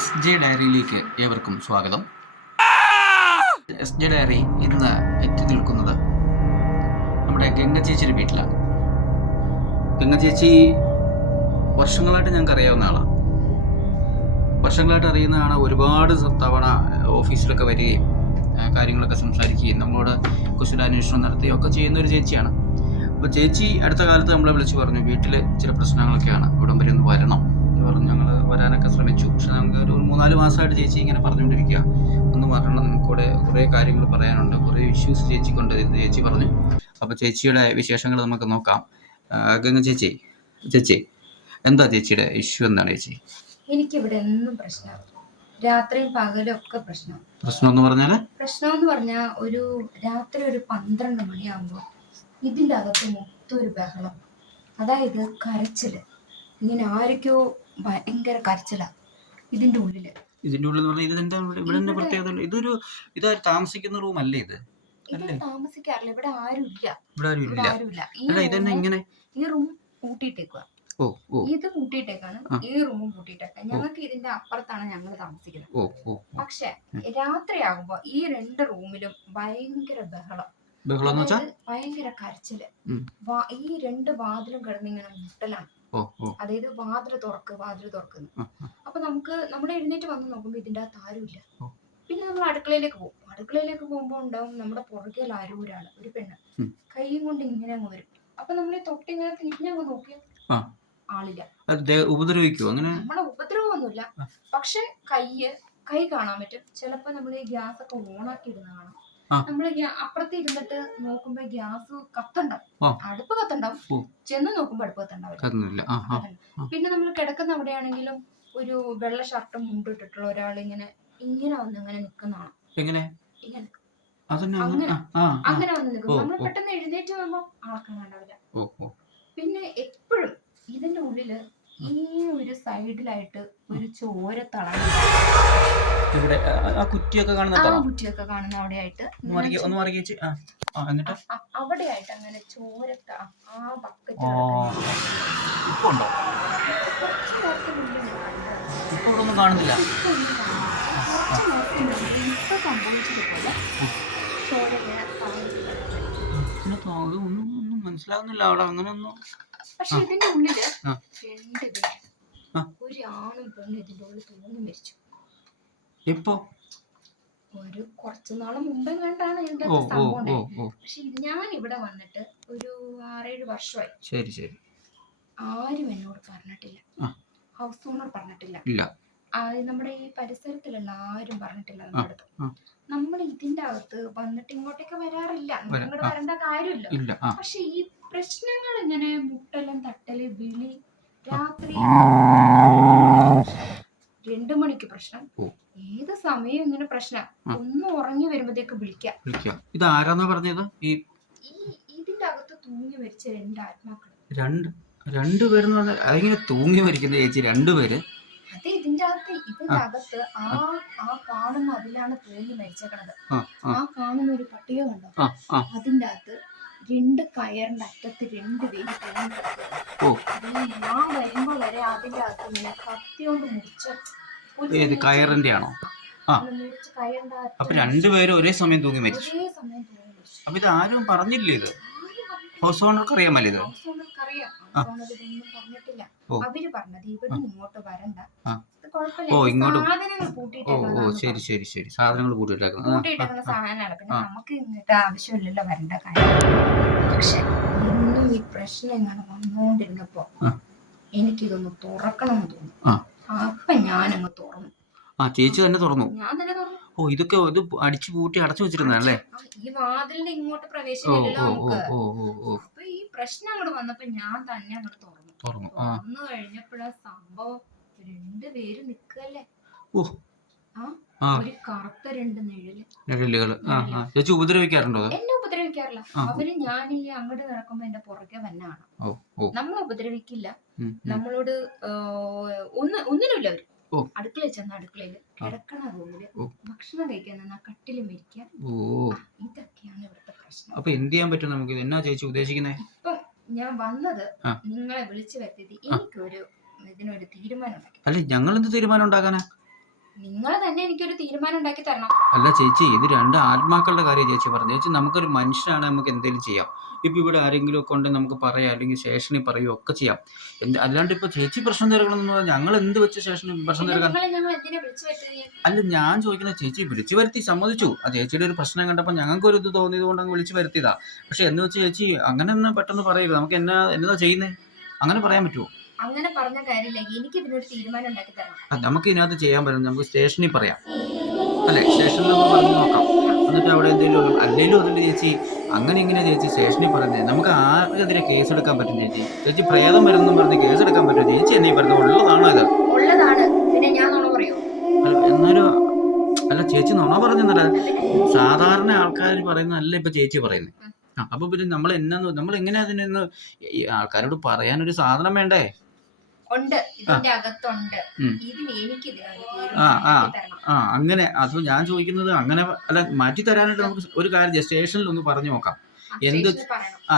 SJ ഡയറിയിലേക്ക് ഏവർക്കും സ്വാഗതം. SJ diary ഇന്ന് എത്തി നിൽക്കുന്നത് നമ്മുടെ ഗംഗ ചേച്ചിയുടെ വീട്ടിലാണ്. ഗംഗ ചേച്ചി വർഷങ്ങളായിട്ട് ഞങ്ങൾക്ക് അറിയാവുന്ന ആളാണ്. ഒരുപാട് തവണ ഓഫീസിലൊക്കെ വരികയും കാര്യങ്ങളൊക്കെ സംസാരിക്കുകയും നമ്മളോട് കുശലാന്വേഷണം നടത്തുകയും ഒക്കെ ചെയ്യുന്ന ഒരു ചേച്ചിയാണ്. അപ്പോൾ ചേച്ചി അടുത്ത കാലത്ത് നമ്മളെ വിളിച്ച് പറഞ്ഞു, വീട്ടിൽ ചില പ്രശ്നങ്ങളൊക്കെയാണ്, ഇവിടം വരെ ഒന്ന് വരണം എന്ന് പറഞ്ഞു. ഞങ്ങൾ വരാനൊക്കെ ശ്രമിച്ചു. പക്ഷെ നമുക്ക് ഒരു 3-4 മാസമായിട്ട് ചേച്ചി ഇങ്ങനെ പറഞ്ഞുകൊണ്ടിരിക്കുക, ഒന്ന് വരണം, നമുക്കിവിടെ കുറേ കാര്യങ്ങൾ പറയാനുണ്ട്, കുറേ ഇഷ്യൂസ് ചേച്ചിക്കുണ്ട് എന്ന് ചേച്ചി പറഞ്ഞു. അപ്പോൾ ചേച്ചിയുടെ വിശേഷങ്ങൾ നമുക്ക് നോക്കാം. ഗംഗ ചേച്ചി എന്താ ചേച്ചിയുടെ ഇഷ്യൂ? എന്താണ് ചേച്ചി? എനിക്കിവിടെ എന്നും പ്രശ്നമാണ്, രാത്രിയും പകലും ഒക്കെ പ്രശ്നം. പ്രശ്നം എന്ന് പറഞ്ഞാൽ ഒരു രാത്രി ഒരു 12 മണിയാകുമ്പോൾ ഇതിൻ്റെ അകത്ത് മൊത്തം ഒരു ബഹളം, അതായത് കരച്ചില്. ഇങ്ങനെ ആരൊക്കെയോ ഭയങ്കര കരച്ചില ഇതിന്റെ ഉള്ളില്. ഇത് താമസിക്കുന്ന റൂം അല്ലേ? ഇത് താമസിക്കാറില്ല, ഇവിടെ ആരുമില്ല. ഈ റൂം പൂട്ടിയിട്ടേക്കുക, ഇത് പൂട്ടിയിട്ടേക്കാണ്, ഈ റൂമും പൂട്ടിയിട്ടേക്കാം. ഞങ്ങൾക്ക് ഇതിന്റെ അപ്പുറത്താണ് ഞങ്ങൾ താമസിക്കുന്നത്. പക്ഷെ രാത്രിയാകുമ്പോ ഈ 2 റൂമിലും ഭയങ്കര ബഹളം, ഭയങ്കര കരച്ചില്. ഈ 2 വാതിലും കിടന്നിങ്ങനെ മുട്ടലാണ്, അതായത് വാതില് തുറക്കുന്നു. അപ്പൊ നമ്മുടെ എഴുന്നേറ്റ് വന്ന് നോക്കുമ്പോ ഇതിന്റെ അകത്ത് ആരുമില്ല. പിന്നെ നമ്മൾ അടുക്കളയിലേക്ക് പോകുമ്പോ ഉണ്ടാവും നമ്മുടെ പുറകിൽ ആരോ ഒരു പെണ്ണ് കൈയും കൊണ്ട് ഇങ്ങനെ അങ്ങ് വരും. അപ്പൊ നമ്മൾ തൊട്ടിങ്ങനെ തിരിഞ്ഞങ്ങ് നോക്കിയാൽ ആളില്ല. നമ്മളെ ഉപദ്രവമൊന്നുമില്ല, പക്ഷെ കൈ കാണാൻ പറ്റും. ചിലപ്പോ നമ്മൾ ഈ ഗ്യാസ് ഒക്കെ ഓണാക്കി ഇടുന്ന കാണാം. നമ്മള് അപ്പുറത്ത് ഇരുന്നിട്ട് നോക്കുമ്പോ ഗ്യാസ് അടുപ്പ് കത്തുണ്ടാവും, ചെന്ന് നോക്കുമ്പോ അടുപ്പ് കത്തുണ്ടാവില്ല. പിന്നെ നമ്മൾ കിടക്കുന്ന അവിടെയാണെങ്കിലും ഒരു വെള്ള ഷർട്ടും മുണ്ടും ഇട്ടിട്ടുള്ള ഒരാൾ ഇങ്ങനെ വന്ന് നിക്കുന്നതാണ്. അങ്ങനെ വന്ന് നിൽക്കും. നമ്മൾ പെട്ടെന്ന് എഴുന്നേറ്റ് പോകുമ്പോ ആൾക്കും കണ്ടാവില്ല. പിന്നെ എപ്പോഴും ഇതിന്റെ ഉള്ളില് ഈ ഒരു സൈഡിലായിട്ട് ഒരു ചോരത്തളം, കുറ്റിയൊക്കെ കാണുന്ന അവിടെയായിട്ട് അവിടെയായിട്ട് അങ്ങനെ ചോരത്ത ആ ബക്കറ്റ് ഇപ്പൊ സംഭവിച്ചതുപോലെ ചോര മനസ്സിലാവുന്നില്ല അവിടെ അങ്ങനെയൊന്നും. പക്ഷെ ഇതിന്റെ ഉള്ളില് 2 പേര്, ഒരു ആണും പെണ്ണും ഇതിന്റെ ഉള്ളിൽ തൂങ്ങി മരിച്ചു. ഇപ്പൊ ഒരു കുറച്ചു നാള് മുമ്പേ കണ്ടാണ് ഇതിന്റെ സംഭവം. പക്ഷെ ഞാൻ ഇവിടെ വന്നിട്ട് ഒരു 6-7 വർഷമായി. ശരി. ആരും എന്നോട് പറഞ്ഞിട്ടില്ല, ഹൗസ് ഓണർ പറഞ്ഞിട്ടില്ല, നമ്മുടെ ഈ പരിസരത്തിലുള്ള ആരും പറഞ്ഞിട്ടില്ല നമ്മുടെ അടുത്ത്. നമ്മൾ ഇതിന്റെ അകത്ത് വന്നിട്ട് ഇങ്ങോട്ടേക്ക് വരാറില്ല, ഇങ്ങോട്ട് വരേണ്ട കാര്യമില്ല. പക്ഷെ ഈ പ്രശ്നങ്ങൾ ഇങ്ങനെ മുട്ടലും തട്ടല് വിളി, രാത്രി 2 മണിക്ക് പ്രശ്നം, ഏത് സമയം ഇങ്ങനെ പ്രശ്നം. ഒന്ന് ഉറങ്ങി വരുമ്പോഴത്തേക്ക് വിളിക്കാം. ഇത് ആരാന്നാ പറഞ്ഞത്? ഇതിന്റെ അകത്ത് തൂങ്ങി മരിച്ച 2 ആത്മാക്കൾ. 2 പേരെന്ന് പറഞ്ഞാൽ അതിങ്ങനെ തൂങ്ങി മരിക്കുന്ന ചേച്ചി? 2 പേര്? അത് ഇതിന്റെ അകത്ത് ആ കാണുന്ന അതിലാണ് തൂങ്ങി മരിച്ചേക്കണത്. ആ കാണുന്ന ഒരു പട്ടിക കണ്ടോ? അതിന്റെ അകത്ത് 2 കയറിന്റെ അറ്റത്ത് 2 പേര് തൂങ്ങി. ഞാൻ വരുമ്പോ വരെ അതിന്റെ അകത്ത് ഇങ്ങനെ കത്തിയോണ്ട് മുറിച്ച കയറിന്റെ ആണോ? അപ്പൊ 2 പേരും ഒരേ സമയം തൂങ്ങി മരിച്ചു. അപ്പൊ ഇത് ആരും പറഞ്ഞില്ലേ? ഇത് ഹൗസ് ഓണർക്ക് അറിയാമല്ലോ? ഇത് പറഞ്ഞിട്ടില്ല. അവര് പറഞ്ഞത് ഇവിടെ ഇങ്ങോട്ട് വരണ്ട, ശരി. സാധനങ്ങൾ കൂട്ടിയിട്ടേക്കുന്ന സാധനമാണ്, പിന്നെ നമുക്ക് ഇങ്ങോട്ട് ആവശ്യമില്ലല്ലോ വരണ്ട കാര്യം. പക്ഷെ ഇന്നും ഈ പ്രശ്നം ഇങ്ങനെ വന്നുകൊണ്ടിരുന്നപ്പോ എനിക്കിതൊന്ന് തുറക്കണമെന്ന് തോന്നി. അപ്പൊ ഞാനങ്ങ് തുറന്നു. ചേച്ചി തന്നെ തുറന്നു? ഞാൻ തന്നെ തുറന്നു. ഇതൊക്കെ അടിച്ചു പൂട്ടി അടച്ചു വെച്ചിരുന്നല്ലേ? ഈ വാതിലിന്റെ ഇങ്ങോട്ട് പ്രവേശനമില്ലല്ലോ നമുക്ക്. അപ്പൊ ഈ പ്രശ്നം അങ്ങോട്ട് വന്നപ്പോ ഞാൻ തന്നെ അങ്ങോട്ട് തുറന്നു കഴിഞ്ഞപ്പോഴാ സംഭവം. 2 പേര് നിക്കല്ലേ, ഒരു കറുത്ത 2 നിഴലുകള്. ചേച്ചി ഉപദ്രവിക്കാറുണ്ടോ? എന്നെ ഉപദ്രവിക്കാറില്ല. അവര് ഞാൻ ഈ അങ്ങോട്ട് നടക്കുമ്പോ എന്റെ പുറകെ വന്നാണ്. നമ്മളെ ഉപദ്രവിക്കില്ല, നമ്മളോട് ഒന്നിനുമില്ല. അവര് അടുക്കളയിൽ ചെന്ന അടുക്കളയില്, കിടക്കണ റൂമില്, ഭക്ഷണം കഴിക്കാൻ നിന്ന കട്ടില് മരിക്കാൻ. ഇതൊക്കെയാണ് ഇവിടുത്തെ പ്രശ്നം. അപ്പൊ എന്ത് ചെയ്യാൻ പറ്റും നമുക്ക്? എന്നാ ചേച്ചി ഉദ്ദേശിക്കുന്നേ? ഇപ്പം ഞാൻ വന്നത് നിങ്ങളെ വിളിച്ചു വരുത്തിയത് ഇതിനൊരു തീരുമാനം ഉണ്ടാക്കി. അല്ല, ഞങ്ങൾ എന്ത് തീരുമാനം ഉണ്ടാക്കാനാ? നിങ്ങൾ തന്നെ എനിക്കൊരു തീരുമാനം ഉണ്ടാക്കി തരണം. അല്ല ചേച്ചി, ഇത് രണ്ട് ആത്മാക്കളുടെ കാര്യം ചേച്ചി പറഞ്ഞു. ചേച്ചി നമുക്കൊരു മനുഷ്യനാണ്, നമുക്ക് എന്തെങ്കിലും ചെയ്യാം. ഇപ്പം ഇവിടെ ആരെങ്കിലും ഒക്കെ ഉണ്ടെങ്കിൽ നമുക്ക് പറയാം, അല്ലെങ്കിൽ സ്റ്റേഷനിൽ പറയുകയോ ഒക്കെ ചെയ്യാം. അല്ലാണ്ട് ഇപ്പോൾ ചേച്ചി പ്രശ്നം തീർക്കണമെന്ന് പറഞ്ഞാൽ ഞങ്ങൾ എന്ത് വെച്ച് സ്റ്റേഷനിൽ പ്രശ്നം തീർക്കാൻ? അല്ല, ഞാൻ ചോദിക്കുന്നത് ചേച്ചി വിളിച്ചു വരുത്തി സമ്മതിച്ചു. ആ ചേച്ചിയുടെ ഒരു പ്രശ്നം കണ്ടപ്പോൾ ഞങ്ങൾക്കൊരു ഇത് തോന്നിയത് കൊണ്ട് അങ്ങ് വിളിച്ചു വരുത്തിയതാ. പക്ഷെ എന്ന് വെച്ച് ചേച്ചി അങ്ങനെ ഒന്നും പെട്ടെന്ന് പറയരുത്. നമുക്ക് എന്നതാ ചെയ്യുന്നത്, അങ്ങനെ പറയാൻ പറ്റുമോ? അങ്ങനെ പറഞ്ഞ കാര്യമില്ല, എനിക്ക് ഇതിനൊരു തീരുമാനം ഉണ്ടാക്കി തരണം. നമുക്ക് ഇതിനകത്ത് ചെയ്യാൻ പറ്റും, നമുക്ക് സ്റ്റേഷനിൽ പറയാം അല്ലേ? സ്റ്റേഷനിൽ നമ്മൾ പറഞ്ഞു നോക്കാം. എന്നിട്ട് അവിടെ എന്തെങ്കിലും അല്ലെങ്കിലും അതിൻ്റെ ചേച്ചി അങ്ങനെ ഇങ്ങനെ ചേച്ചി സ്റ്റേഷനിൽ പറയുന്നത് നമുക്ക് ആർക്കെതിരെ കേസ് എടുക്കാൻ പറ്റും ചേച്ചി? ചേച്ചി പ്രേതം വരുന്നെന്നും പറഞ്ഞ് കേസ് എടുക്കാൻ പറ്റും ചേച്ചി? എന്നീ പറയുന്നത് ഉള്ളതാണോ ഇത്? ഉള്ളതാണ്, പിന്നെ ഞാൻ നുണ പറയോ? എന്നാലും അല്ല ചേച്ചി നുണ പറഞ്ഞല്ല, സാധാരണ ആൾക്കാർ പറയുന്നതല്ല ഇപ്പൊ ചേച്ചി പറയുന്നത്. അപ്പൊ പിന്നെ നമ്മൾ എങ്ങനെ അതിനൊന്ന് ആൾക്കാരോട് പറയാനൊരു സാധനം വേണ്ടേ? ഉണ്ട്, ഇതിന്റെ അകത്തുണ്ട്. ഇതിന് എനിക്ക് അങ്ങനെ അത് ഞാൻ ചോദിക്കുന്നത്. അങ്ങനെ അല്ല, മാറ്റി തരാനായിട്ട് നമുക്ക് ഒരു കാര്യം സ്റ്റേഷനിൽ ഒന്ന് പറഞ്ഞു നോക്കാം.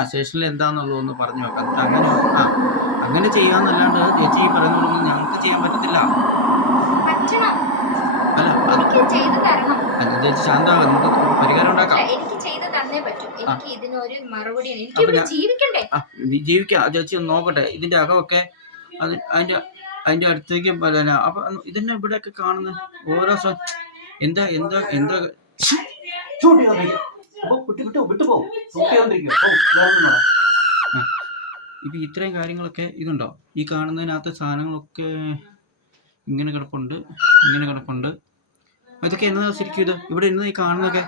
സ്റ്റേഷനിൽ എന്താന്നുള്ളതൊന്ന് പറഞ്ഞു നോക്കാം. അങ്ങനെ ചെയ്യാന്നല്ലാണ്ട് ചേച്ചി പറയുന്ന ഞങ്ങൾക്ക് ചെയ്യാൻ പറ്റത്തില്ല. അല്ല ചേച്ചി ശാന്താകാം, നമുക്ക് പരിഹാരം ഉണ്ടാക്കാം. ജീവിക്കാം ചേച്ചി, ഒന്ന് നോക്കട്ടെ ഇതിന്റെ അകമൊക്കെ. അതിന്റെ അടുത്തേക്ക് അപ്പൊ ഇതന്നെ ഇവിടെയൊക്കെ കാണുന്ന ഓരോ എന്താ ഇപ്പൊ ഇത്രയും കാര്യങ്ങളൊക്കെ ഇതുണ്ടോ? ഈ കാണുന്നതിനകത്ത് സാധനങ്ങളൊക്കെ ഇങ്ങനെ കിടപ്പുണ്ട്. ഇതൊക്കെ എന്നതാ ശരിക്കും? ഇത് ഇവിടെ ഇന്ന് ഈ കാണുന്നതൊക്കെ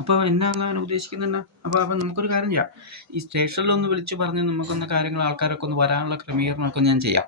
അപ്പൊ എന്നാണ് ഉദ്ദേശിക്കുന്നത്? അപ്പൊ നമുക്കൊരു കാര്യം ചെയ്യാം, ഈ സ്റ്റേഷനിലൊന്ന് വിളിച്ചു പറഞ്ഞ് നമുക്കൊന്ന് കാര്യങ്ങൾ ആൾക്കാരൊക്കെ ഒന്ന് വരാനുള്ള ക്രമീകരണമൊക്കെ ഞാൻ ചെയ്യാം.